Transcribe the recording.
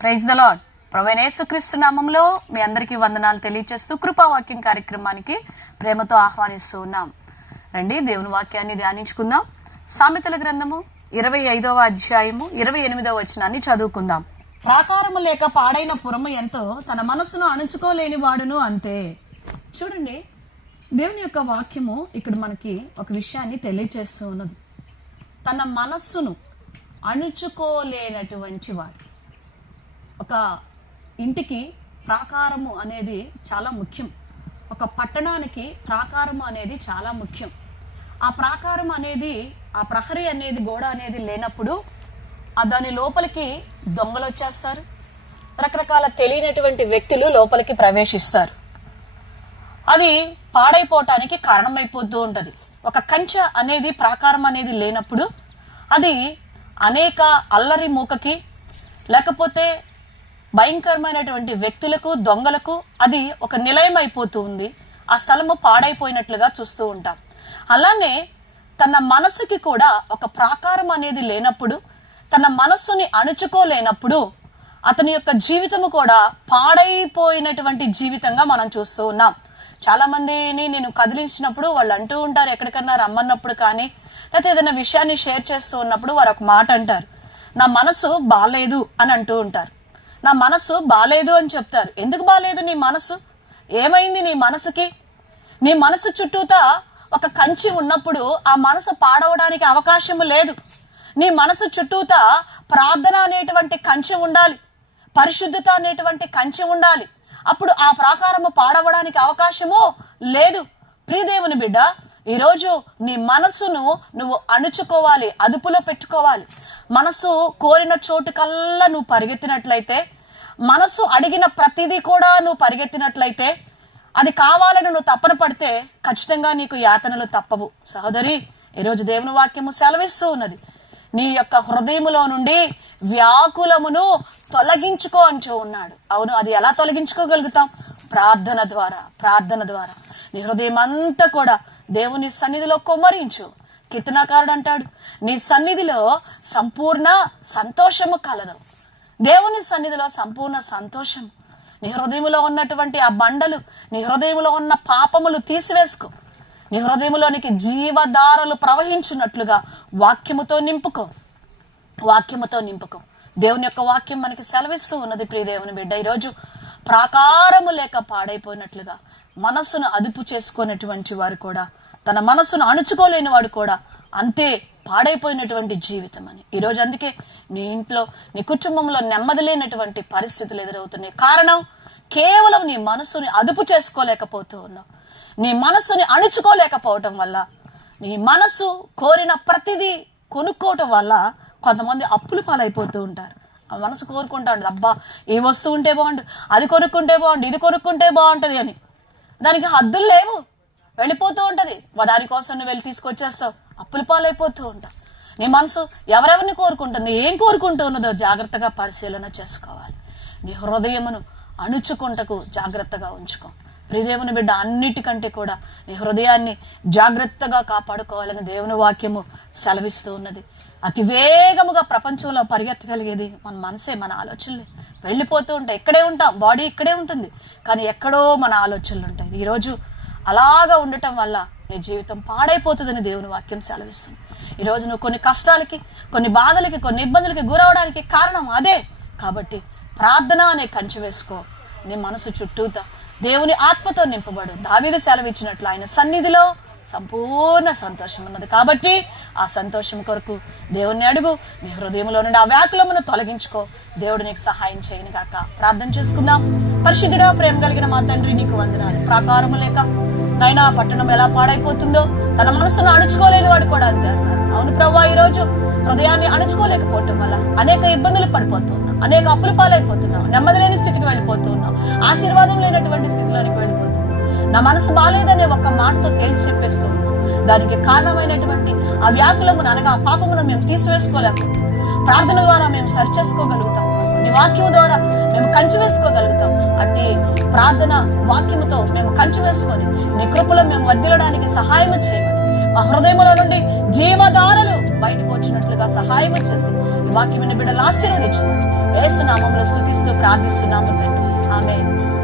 Praise the lord. ప్రభువైన యేసుక్రీస్తు నామములో మీ అందరికీ వందనాలు తెలియజేస్తూ కృపావాక్యం కార్యక్రమానికి ప్రేమతో ఆహ్వానిస్తూ ఉన్నాం. రండి దేవుని వాక్యాన్ని ధ్యానించుకుందాం. సామెతల గ్రంథము 25వ అధ్యాయము 28వ వచనాన్ని చదువుకుందాం. ప్రాకారము లేక పాడైన పురము ఎంతో తన మనస్సును అణుచుకోలేని వాడును అంతే. చూడండి, దేవుని యొక్క వాక్యము ఇక్కడ మనకి ఒక విషయాన్ని తెలియజేస్తూ ఉన్నది. తన మనస్సును అణుచుకోలేనటువంటి వాడు. ఒక ఇంటికి ప్రాకారము అనేది చాలా ముఖ్యం. ఒక పట్టణానికి ప్రాకారము అనేది చాలా ముఖ్యం. ఆ ప్రాకారం అనేది, ఆ ప్రహరీ అనేది, గోడ అనేది లేనప్పుడు దాని లోపలికి దొంగలు వచ్చేస్తారు. రకరకాల తెలియనటువంటి వ్యక్తులు లోపలికి ప్రవేశిస్తారు. అది పాడైపోవటానికి కారణమైపోతూ ఉంటది. ఒక కంచె అనేది, ప్రాకారం అనేది లేనప్పుడు అది అనేక అల్లరి మూకకి, లేకపోతే భయంకరమైనటువంటి వ్యక్తులకు, దొంగలకు అది ఒక నిలయం అయిపోతూ ఉంది. ఆ స్థలము పాడైపోయినట్లుగా చూస్తూ ఉంటాం. అలానే తన మనసుకి కూడా ఒక ప్రాకారం అనేది లేనప్పుడు, తన మనస్సుని అణుచుకోలేనప్పుడు అతని యొక్క జీవితము కూడా పాడైపోయినటువంటి జీవితంగా మనం చూస్తూ ఉన్నాం. చాలా మందిని నేను కదిలించినప్పుడు వాళ్ళు అంటూ ఉంటారు, ఎక్కడికన్నా రమ్మన్నప్పుడు కానీ, లేకపోతే ఏదైనా విషయాన్ని షేర్ చేస్తూ ఉన్నప్పుడు వారు ఒక మాట అంటారు, నా మనసు బాలేదు అని అంటూ ఉంటారు. నా మనసు బాలేదు అని చెప్తారు. ఎందుకు బాలేదు నీ మనసు? ఏమైంది నీ మనసుకి? నీ మనసు చుట్టూతా ఒక కంచి ఉన్నప్పుడు ఆ మనసు పాడవడానికి అవకాశము లేదు. నీ మనసు చుట్టూతా ప్రార్థన అనేటువంటి కంచె ఉండాలి, పరిశుద్ధత అనేటువంటి కంచె ఉండాలి. అప్పుడు ఆ ప్రాకారము పాడవడానికి అవకాశము లేదు. ప్రియదేవుని బిడ్డ, ఈరోజు నీ మనస్సును నువ్వు అణుచుకోవాలి, అదుపులో పెట్టుకోవాలి. మనసు కోరిన చోటుకల్లా నువ్వు పరిగెత్తినట్లయితే, మనసు అడిగిన ప్రతిదీ కూడా నువ్వు పరిగెత్తినట్లయితే, అది కావాలని నువ్వు తప్పన పడితే ఖచ్చితంగా నీకు యాతనలు తప్పవు. సహోదరి, ఈరోజు దేవుని వాక్యము సెలవిస్తూ ఉన్నది, నీ యొక్క హృదయములో నుండి వ్యాకులమును తొలగించుకో అంటూ ఉన్నాడు. అవును, అది ఎలా తొలగించుకోగలుగుతాం? ప్రార్థన ద్వారా. ప్రార్థన ద్వారా నీ హృదయం అంతా కూడా దేవుని సన్నిధిలో కుమ్మరించు. కీర్తనాకారుడు అంటాడు, నీ సన్నిధిలో సంపూర్ణ సంతోషము కలదు. దేవుని సన్నిధిలో సంపూర్ణ సంతోషం. నీ హృదయంలో ఉన్నటువంటి ఆ బండలు, నీ హృదయంలో ఉన్న పాపములు తీసివేసుకో. నీ హృదయంలోనికి జీవధారలు ప్రవహించున్నట్లుగా వాక్యముతో నింపుకో. వాక్యముతో నింపుకో. దేవుని యొక్క వాక్యం మనకి సెలవిస్తూ ఉన్నది. ప్రియ దేవుని బిడ్డ, ఈరోజు ప్రాకారము లేక పాడైపోయినట్లుగా మనస్సును అదుపు చేసుకునేటువంటి వారు కూడా, తన మనస్సును అణుచుకోలేని వాడు కూడా అంతే పాడైపోయినటువంటి జీవితం అని. ఈరోజు అందుకే నీ ఇంట్లో, నీ కుటుంబంలో నెమ్మది లేనటువంటి పరిస్థితులు ఎదురవుతున్నాయి. కారణం కేవలం నీ మనస్సుని అదుపు చేసుకోలేకపోతూ ఉన్నావు. నీ మనస్సుని అణుచుకోలేకపోవటం వల్ల, నీ మనస్సు కోరిన ప్రతిదీ కొనుక్కోవటం వల్ల కొంతమంది అప్పులు పాలైపోతూ ఉంటారు. ఆ మనసు కోరుకుంటా ఉంటుంది, అబ్బా ఈ వస్తువు ఉంటే బాగుండు, అది కొనుక్కుంటే బాగుండు, ఇది కొనుక్కుంటే బాగుంటది అని. దానికి హద్దులు లేవు, వెళ్ళిపోతూ ఉంటది. దానికోసం నువ్వు వెళ్ళి తీసుకొచ్చేస్తావు, అప్పుల పాలైపోతూ ఉంటావు. నీ మనసు ఎవరెవరిని కోరుకుంటుంది, ఏం కోరుకుంటూ ఉన్నదో జాగ్రత్తగా పరిశీలన చేసుకోవాలి. నీ హృదయమును అణుచుకుంటకు జాగ్రత్తగా ఉంచుకో. ప్రియదేవుని బిడ్డ, అన్నిటికంటే కూడా నీ హృదయాన్ని జాగ్రత్తగా కాపాడుకోవాలని దేవుని వాక్యము సెలవిస్తూ ఉన్నది. అతి వేగముగా ప్రపంచంలో పరిగెత్తగలిగేది మన మనసే, మన ఆలోచనలు వెళ్ళిపోతూ ఉంటాయి. ఇక్కడే ఉంటాం, బాడీ ఇక్కడే ఉంటుంది, కానీ ఎక్కడో మన ఆలోచనలు ఉంటాయి. ఈరోజు అలాగా ఉండటం వల్ల నీ జీవితం పాడైపోతుందని దేవుని వాక్యం సెలవిస్తుంది. ఈరోజు నువ్వు కొన్ని కష్టాలకి, కొన్ని బాధలకి, కొన్ని ఇబ్బందులకి గురవడానికి కారణం అదే. కాబట్టి ప్రార్థన అనే కంచె వేసుకో. నీ మనసు చుట్టూతా దేవుని ఆత్మతో నింపబడు. దావీదు సెలవిచ్చినట్లు ఆయన సన్నిధిలో సంపూర్ణ సంతోషం ఉన్నది. కాబట్టి ఆ సంతోషం కొరకు దేవుణ్ణి అడుగు. నీ హృదయంలో నుండి ఆ వ్యాకులమును తొలగించుకో. దేవుడు నీకు సహాయం చేయను గాక. ప్రార్థన చేసుకుందాం. పరిశుద్ధుడా, ప్రేమ కలిగిన మా తండ్రి, నీకు వందనాలు. ప్రాకారము లేక నైనా పట్టణం ఎలా పాడైపోతుందో, తన మనసును అణుచుకోలేని వాడు కూడా అంతే అన్నారు. అవును ప్రభువా, ఈ రోజు హృదయాన్ని అణుచుకోలేకపోవటం వల్ల అనేక ఇబ్బందులు పడిపోతూ ఉన్నాం, అనేక అప్పుల పాలైపోతున్నాం, నెమ్మది లేని స్థితికి వెళ్ళిపోతూ ఉన్నాం, ఆశీర్వాదం లేనటువంటి స్థితిలోనికి వెళ్ళిపోతున్నాం. నా మనసు బాలేదనే ఒక్క మాటతో తేల్చి చెప్పేస్తూ ఉన్నాం. దానికి కారణమైనటువంటి ఆ వ్యాకులమును, అనగా ఆ పాపమును మేము తీసివేసుకోలేకపోతాం. ప్రార్థన ద్వారా మేము సరిచేసుకోగలుగుతాం. నీ వాక్యం ద్వారా మేము కంచి వేసుకోగలుగుతాం. అట్టి ప్రార్థన వాక్యముతో మేము కంచి వేసుకొని నీ కృపలో మేము వర్ధిల్లడానికి సహాయం చేయమని, మా హృదయములో నుండి జీవధారలు బయటకు వచ్చినట్లుగా సహాయం చేసి వాక్యమైన బిడ్డలు ఆశీర్వదించమని యేసు నామములో స్తుతిస్తూ ప్రార్థిస్తున్నాము తండ్రి. ఆమేన్.